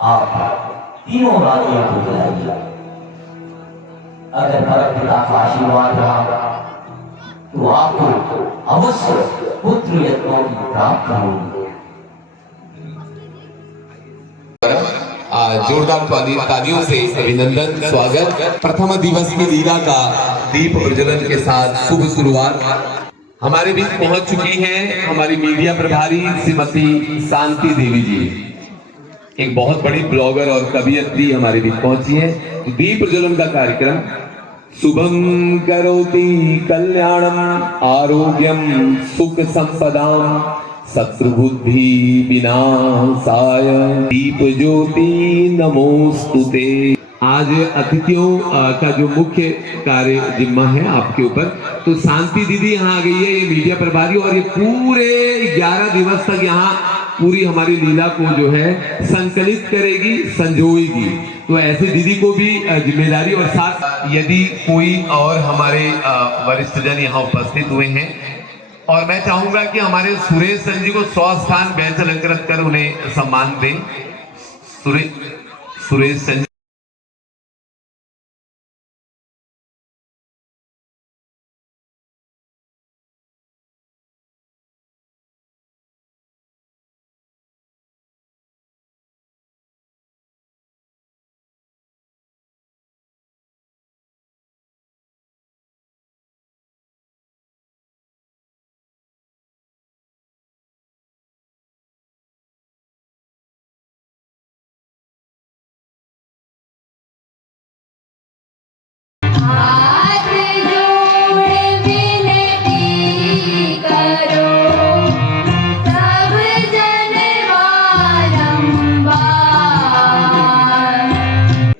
आप तीनों रानियों को बुलाइए। अगर परम पिता का आशीर्वाद रहा तो आपको अवश्य पुत्र यत्नों की प्राप्ति होगी। जोरदार तालियों से अभिनंदन स्वागत। प्रथम दिवस की लीला का दीप प्रज्वलन के साथ शुभ शुरुआत। हमारे बीच पहुंच चुकी हैं हमारी मीडिया प्रभारी श्रीमती शांति देवी जी, एक बहुत बड़ी ब्लॉगर और कवियत्री हमारे बीच पहुंची है। दीप प्रज्वलन का कार्यक्रम शुभम करोति कल्याणम आरोग्यम सुख संपदाम शत्रुबुद्धि विनाशाय दीप ज्योति नमोस्तुते। आज अतिथियों का जो मुख्य कार्य जिम्मा है आपके ऊपर, तो शांति दीदी यहाँ आ गई है, ये मीडिया प्रभारी, और ये पूरे 11 दिवस तक यहाँ पूरी हमारी लीला को जो है संकलित करेगी, संजोएगी। तो ऐसे दीदी को भी जिम्मेदारी, और साथ यदि कोई और हमारे वरिष्ठजन यहाँ उपस्थित हुए हैं, और मैं चाहूंगा कि हमारे सुरेश सिंह जी को 100 स्थान बेंच अलंकृत कर उन्हें सम्मान दें। सुरेश सिंह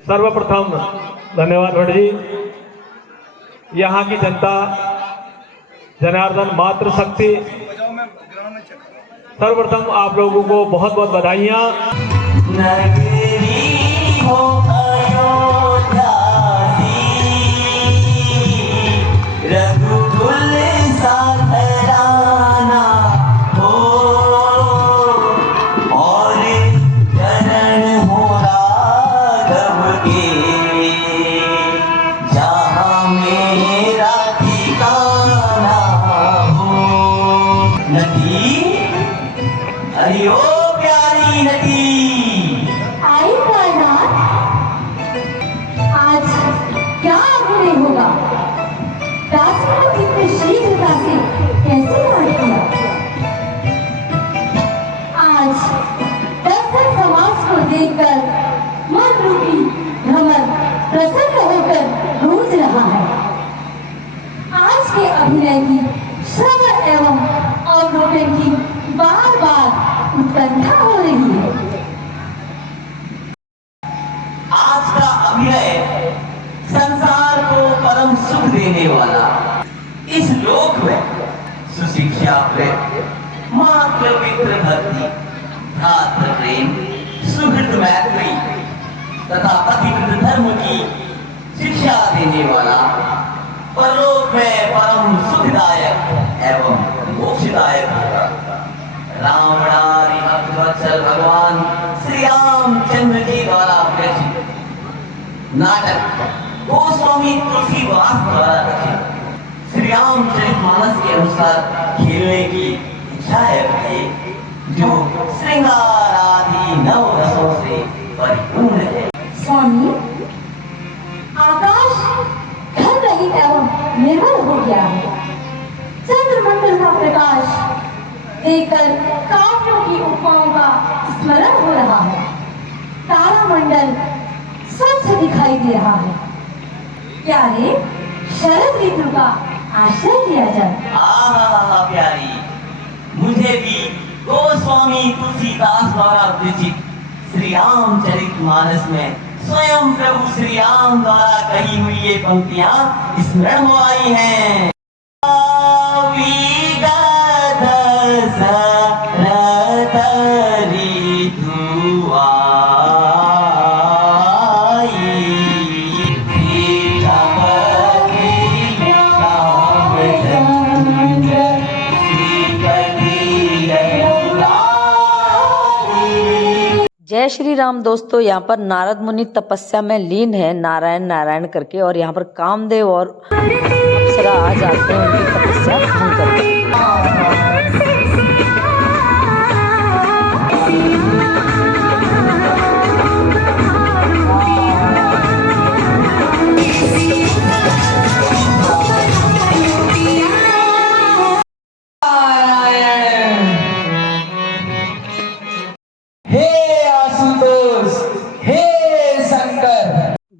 सर्वप्रथम धन्यवाद भट्ट जी। यहाँ की जनता, जनार्दन मातृ शक्ति, सर्वप्रथम आप लोगों को बहुत बहुत बधाइयाँ। अरे ओ प्यारी नदी आई कायनात, आज क्या अभिनय होगा? दास को इतनी शीघ्रता से कैसे याद किया? आज दर्शक समाज को देखकर मन रूपी भ्रमर प्रसन्न होकर गूंज रहा है। आज के अभिनय की श्रवण एवं अवलोकन की बार बार उत्कंठा हो रही है। आज का अभिनय संसार को परम सुख देने वाला, इस लोक में सुशिक्षा माँ पवित्र भक्ति, भ्रातृ प्रेम, सुहृद मैत्री तथा पतिव्रत धर्म की शिक्षा देने वाला, परलोक में परम सुखदायक एवं मोक्षदायक होगा। रावणादि भक्तवत्सल भगवान श्री रामचंद्र जी द्वारा रचित नाटक गोस्वामी तुलसीदास द्वारा रचित श्री रामचरितमानस के अनुसार खेलने की इच्छा है, जो श्रृंगार आदि नव रसों से परिपूर्ण है। स्वामी, आकाश घन रहित एवं निर्मल हो गया है। चंद्रमंडल का प्रकाश देखकर काव्यों की उपमाओं का स्मरण हो रहा है। तारामंडल स्वच्छ दिखाई दे रहा है। क्या रे, शरद ऋतु का आश्रय लिया जाए। प्यारी, मुझे भी गोस्वामी तुलसीदास द्वारा रचित श्री रामचरितमानस में स्वयं प्रभु श्री राम द्वारा कही हुई ये पंक्तियां स्मरण हो आई हैं। जय श्री राम दोस्तों, यहाँ पर नारद मुनि तपस्या में लीन है, नारायण नारायण करके, और यहाँ पर कामदेव और अप्सरा आ जाते हैं उनकी तपस्या भंग करके।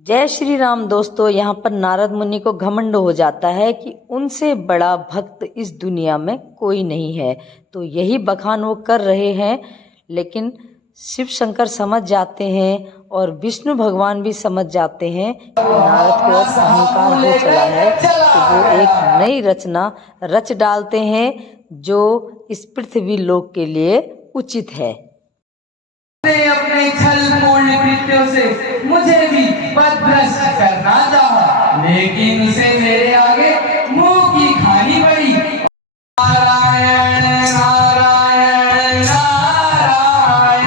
जय श्री राम दोस्तों, यहाँ पर नारद मुनि को घमंड हो जाता है कि उनसे बड़ा भक्त इस दुनिया में कोई नहीं है। तो यही बखान वो कर रहे हैं, लेकिन शिव शंकर समझ जाते हैं और विष्णु भगवान भी समझ जाते हैं। नारद को अहंकार हो चला है, तो वो एक नई रचना रच डालते हैं जो इस पृथ्वी लोक के लिए उचित है। अपने छलपूर्ण कृत्यों से मुझे भी पथभ्रष्ट करना चाहा, लेकिन उसे मेरे आगे मुंह की खानी पड़ी। नारायण नारायण नारायण।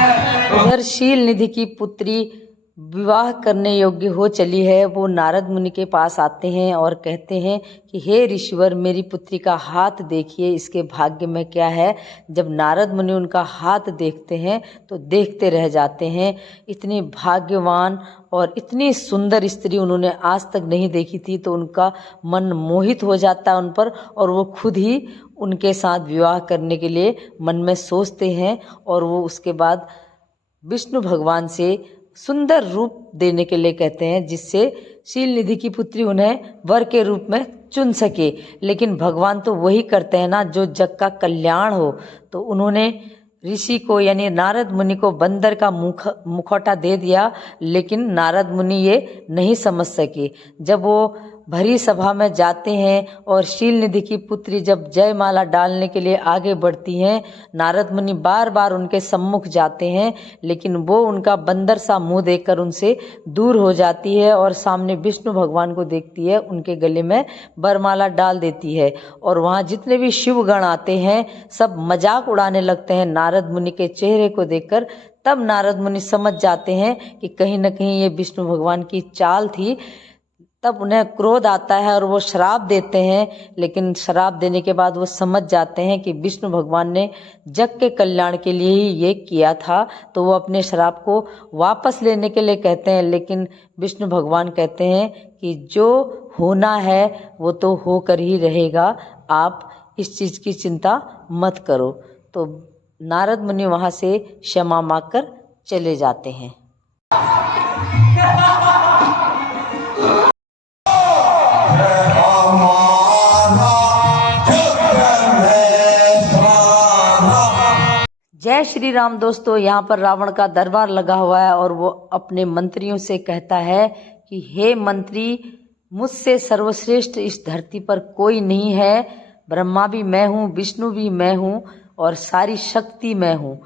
उधर शील निधि की पुत्री विवाह करने योग्य हो चली है। वो नारद मुनि के पास आते हैं और कहते हैं कि हे ऋषिवर, मेरी पुत्री का हाथ देखिए, इसके भाग्य में क्या है। जब नारद मुनि उनका हाथ देखते हैं तो देखते रह जाते हैं। इतनी भाग्यवान और इतनी सुंदर स्त्री उन्होंने आज तक नहीं देखी थी, तो उनका मन मोहित हो जाता है उन पर, और वो खुद ही उनके साथ विवाह करने के लिए मन में सोचते हैं। और वो उसके बाद विष्णु भगवान से सुंदर रूप देने के लिए कहते हैं, जिससे शील निधि की पुत्री उन्हें वर के रूप में चुन सके। लेकिन भगवान तो वही करते हैं ना जो जग का कल्याण हो। तो उन्होंने ऋषि को यानी नारद मुनि को बंदर का मुखौटा दे दिया, लेकिन नारद मुनि ये नहीं समझ सके। जब वो भरी सभा में जाते हैं और शील निधि की पुत्री जब जयमाला डालने के लिए आगे बढ़ती हैं, नारद मुनि बार बार उनके सम्मुख जाते हैं, लेकिन वो उनका बंदर सा मुंह देखकर उनसे दूर हो जाती है और सामने विष्णु भगवान को देखती है, उनके गले में वरमाला डाल देती है। और वहाँ जितने भी शिवगण आते हैं सब मजाक उड़ाने लगते हैं नारद मुनि के चेहरे को देखकर। तब नारद मुनि समझ जाते हैं कि कहीं न कहीं ये विष्णु भगवान की चाल थी। तब उन्हें क्रोध आता है और वो श्राप देते हैं, लेकिन श्राप देने के बाद वो समझ जाते हैं कि विष्णु भगवान ने जग के कल्याण के लिए ही ये किया था। तो वो अपने श्राप को वापस लेने के लिए कहते हैं, लेकिन विष्णु भगवान कहते हैं कि जो होना है वो तो होकर ही रहेगा, आप इस चीज़ की चिंता मत करो। तो नारद मुनि वहाँ से क्षमा मांगकर चले जाते हैं। जय श्री राम दोस्तों, यहाँ पर रावण का दरबार लगा हुआ है और वो अपने मंत्रियों से कहता है कि हे मंत्री, मुझसे सर्वश्रेष्ठ इस धरती पर कोई नहीं है। ब्रह्मा भी मैं हूँ, विष्णु भी मैं हूँ और सारी शक्ति मैं हूँ।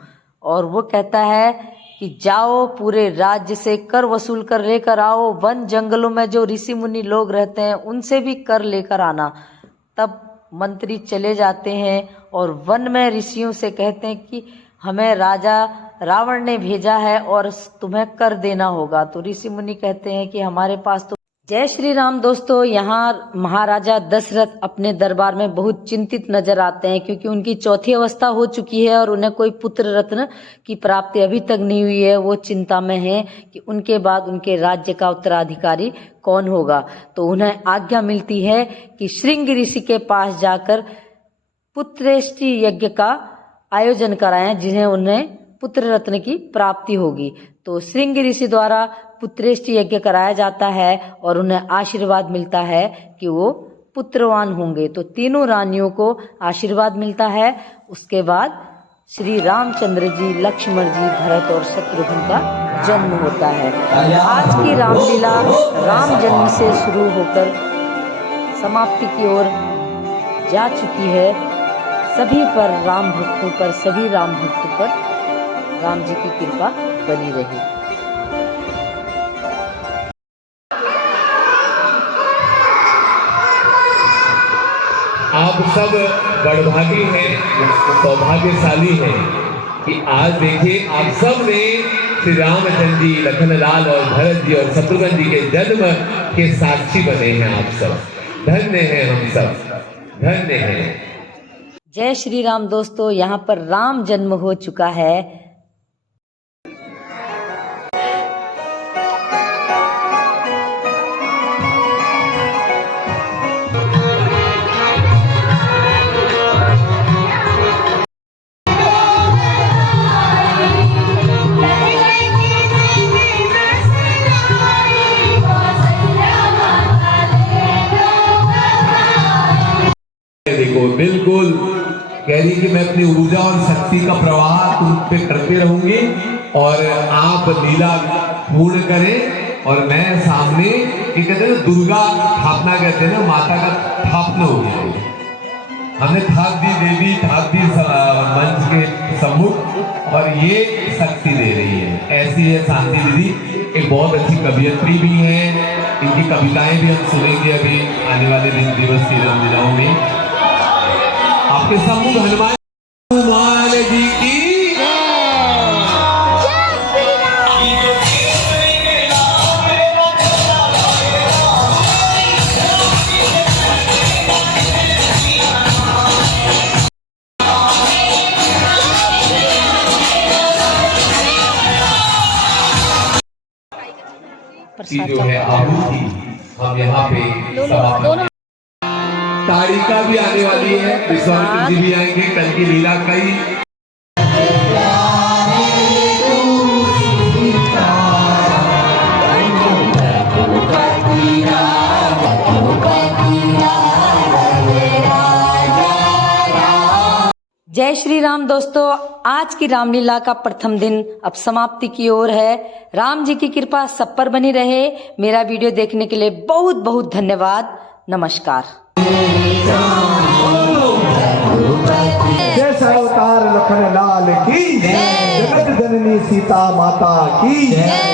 और वो कहता है कि जाओ पूरे राज्य से कर वसूल कर लेकर आओ, वन जंगलों में जो ऋषि मुनि लोग रहते हैं उनसे भी कर लेकर आना। तब मंत्री चले जाते हैं और वन में ऋषियों से कहते हैं कि हमें राजा रावण ने भेजा है और तुम्हें कर देना होगा। तो ऋषि मुनि कहते हैं कि हमारे पास तो। जय श्री राम दोस्तों, यहाँ महाराजा दशरथ अपने दरबार में बहुत चिंतित नजर आते हैं, क्योंकि उनकी चौथी अवस्था हो चुकी है और उन्हें कोई पुत्र रत्न की प्राप्ति अभी तक नहीं हुई है। वो चिंता में है कि उनके बाद उनके राज्य का उत्तराधिकारी कौन होगा। तो उन्हें आज्ञा मिलती है कि श्रृंग ऋषि के पास जाकर पुत्रेष्टि यज्ञ का आयोजन कराएं, जिन्हें उन्हें पुत्र रत्न की प्राप्ति होगी। तो श्रृंग ऋषि द्वारा पुत्रेष्टि यज्ञ कराया जाता है और उन्हें आशीर्वाद मिलता है कि वो पुत्रवान होंगे। तो तीनों रानियों को आशीर्वाद मिलता है। उसके बाद श्री रामचंद्र जी, लक्ष्मण जी, भरत और शत्रुघ्न का जन्म होता है। आज की रामलीला राम जन्म से शुरू होकर समाप्ति की ओर जा चुकी है। सभी पर राम भक्तों पर, सभी राम भक्तों पर राम जी की कृपा बनी रही। आप सब बड़भागी हैं, सौभाग्यशाली हैं कि आज देखिए आप सब ने श्री रामचंद्र जी, लखनलाल और भरत जी और शत्रुघ्न जी के जन्म के साक्षी बने हैं आप सब। धन्य हैं हम सब, धन्य हैं। जय श्री राम दोस्तों, यहाँ पर राम जन्म हो चुका है। देखो बिल्कुल कह रही कि मैं अपनी ऊर्जा और शक्ति का प्रवाह तुम पे करते रहूंगी और आप लीला पूर्ण करें और मैं सामने ये कहते हैं दुर्गा स्थापना कहते हैं ना, माता का स्थापना हो गई। हमने थाप दी देवी, थाप दी मंच के सम्मुख और ये शक्ति दे रही है। ऐसी है शांति दीदी, एक बहुत अच्छी कवियत्री भी है, इनकी कविताएं भी हम सुनेंगे अभी आने वाले दिन दिवस की रंगलीलाओं में। आपके सम्मुख हनुमान जी की जो है आहुति हम यहाँ पे समापन। तारिका भी आने वाली है, विश्वामित्र जी भी आएंगे, कल की लीला कई जय श्री राम दोस्तों, आज की रामलीला का प्रथम दिन अब समाप्ति की ओर है। राम जी की कृपा सब पर बनी रहे। मेरा वीडियो देखने के लिए बहुत बहुत धन्यवाद। नमस्कार। जैसा अवतार लखनलाल की, जगत जननी सीता माता की।